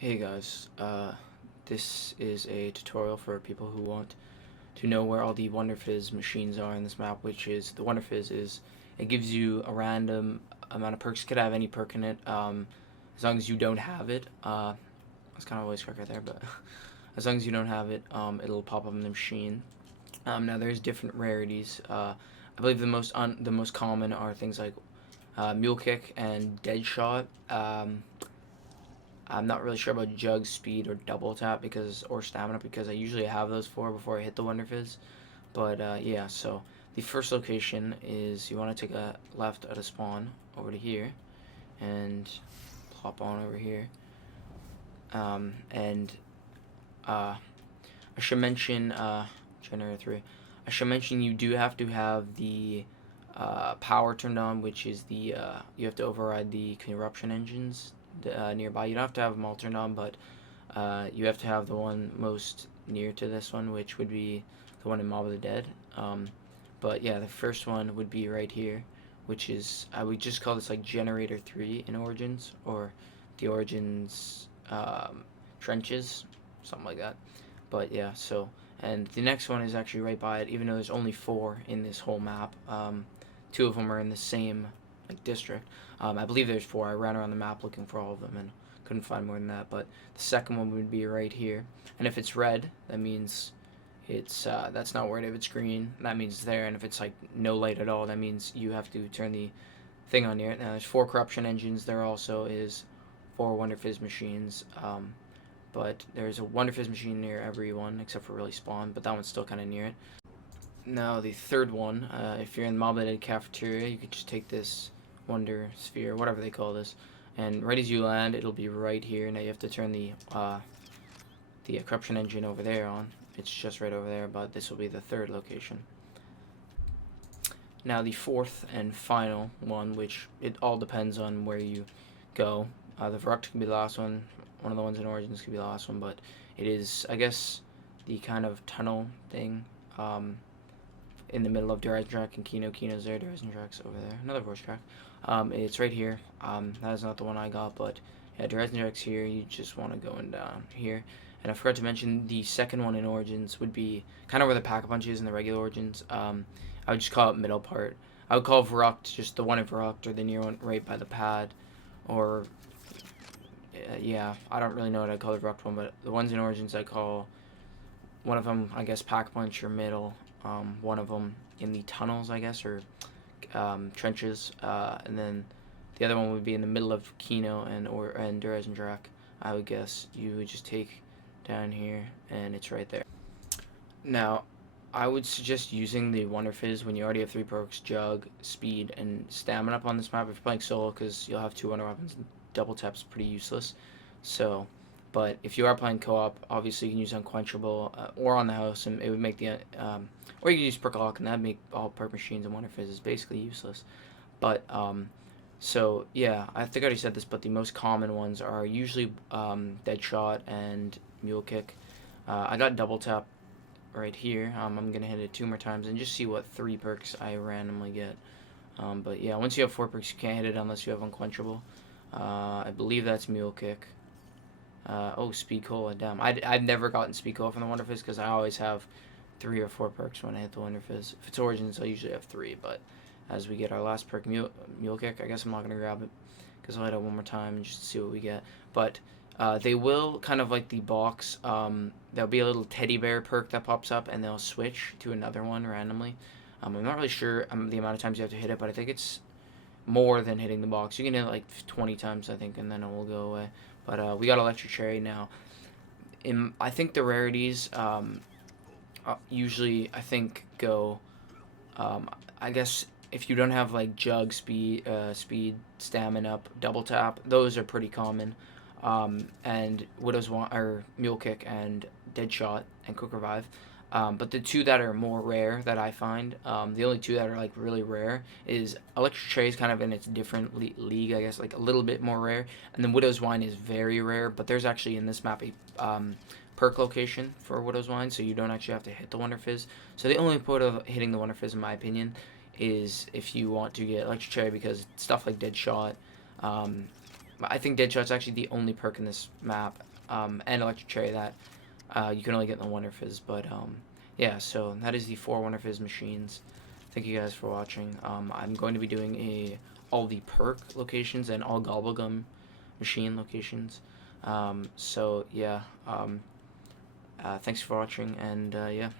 Hey guys, this is a tutorial for people who want to know where all the Wunderfizz machines are in this map, which is, the Wunderfizz is, it gives you a random amount of perks. It could have any perk in it, as long as you don't have it. That's kind of a voice crack right there, but as long as you don't have it, it'll pop up in the machine. Now there's different rarities. I believe the most common are things like Mule Kick and Dead Shot. I'm not really sure about Jug, Speed, or Double Tap or Stamina because I usually have those four before I hit the Wunderfizz. But yeah, so the first location is you want to take a left at a spawn over to here and plop on over here. And I should mention generator 3. I should mention you do have to have the power turned on, which is the you have to override the corruption engines nearby. You don't have to have them all turned on, but you have to have the one most near to this one, which would be the one in Mob of the Dead. But yeah, the first one would be right here, which is, I would just call this like Generator 3 in Origins, or the Origins trenches, something like that. But yeah, so, and the next one is actually right by it, even though there's only 4 in this whole map. 2 of them are in the same like district. I believe there's 4. I ran around the map looking for all of them and couldn't find more than that. But the second one would be right here, and if it's red, that means it's that's not where it. If it's green, that means it's there, and if it's like no light at all, that means you have to turn the thing on near it. Now there's 4 corruption engines. There also is 4 Wunderfizz machines. But there's a Wunderfizz machine near every one except for really Spawn, but that one's still kind of near it. Now the third one, if you're in the Mob of the Dead cafeteria, you could just take this Wonder Sphere, whatever they call this, and right as you land, it'll be right here. Now you have to turn the corruption engine over there on. It's just right over there, but this will be the third location. Now the fourth and final one, which it all depends on where you go. The Verrucht can be the last one. One of the ones in Origins could be the last one, but it is, I guess, the kind of tunnel thing in the middle of Dresden and Kino. Kino's there, Dresden over there. Another voice track. It's right here. That is not the one I got, but yeah, Dresden here. You just want to go in down here. And I forgot to mention the second one in Origins would be kind of where the Pack-a-Punch is in the regular Origins. I would just call it middle part. I would call Verrucht just the one in Verrucht, or the near one right by the pad, or yeah, I don't really know what I call the Verrucht one, but the ones in Origins I call one of them, I guess, Pack-a-Punch or middle. One of them in the tunnels, I guess, or trenches, and then the other one would be in the middle of Kino and Dresden. I would guess you would just take down here, and it's right there. Now, I would suggest using the Wunderfizz when you already have 3 perks, Jug, Speed, and Stamina up on this map if you're playing solo, because you'll have 2 Wonder Weapons. Double Tap's pretty useless. So, but if you are playing co-op, obviously you can use Unquenchable or on the house, and it would make the or you can use Perk Lock, and that'd make all perk machines and Wunderfizz is basically useless. But so yeah, I think I already said this, but the most common ones are usually Dead Shot and Mule Kick. I got Double Tap right here. I'm gonna hit it 2 more times and just see what 3 perks I randomly get. But yeah, once you have 4 perks, you can't hit it unless you have Unquenchable. I believe that's Mule Kick. Oh, Speed Cola, damn. I've never gotten Speed Cola from the Wunderfizz because I always have 3 or 4 perks when I hit the Wunderfizz. If it's Origins, I usually have 3, but as we get our last perk, Mule Kick, I guess I'm not going to grab it because I'll hit it one more time just to see what we get. But they will, kind of like the box, there'll be a little teddy bear perk that pops up, and they'll switch to another one randomly. I'm not really sure the amount of times you have to hit it, but I think it's more than hitting the box. You can hit it like 20 times, I think, and then it will go away. But we got Electric Cherry now. I think the rarities usually, I think, go, I guess, if you don't have like Jug, Speed, Stamina Up, Double Tap, those are pretty common. And or Mule Kick and Dead Shot and Quick Revive. But the 2 that are more rare that I find, the only 2 that are like really rare is Electric Cherry is kind of in its different league, I guess, like a little bit more rare, and then Widow's Wine is very rare. But there's actually in this map a perk location for Widow's Wine, so you don't actually have to hit the Wunderfizz. So the only point of hitting the Wunderfizz, in my opinion, is if you want to get Electric Cherry, because stuff like Dead Shot, I think Deadshot's actually the only perk in this map, and Electric Cherry that you can only get in the Wunderfizz. But yeah, so that is the 4 Wunderfizz machines. Thank you guys for watching. I'm going to be doing all the perk locations and all Gobblegum machine locations. So yeah, thanks for watching, and yeah.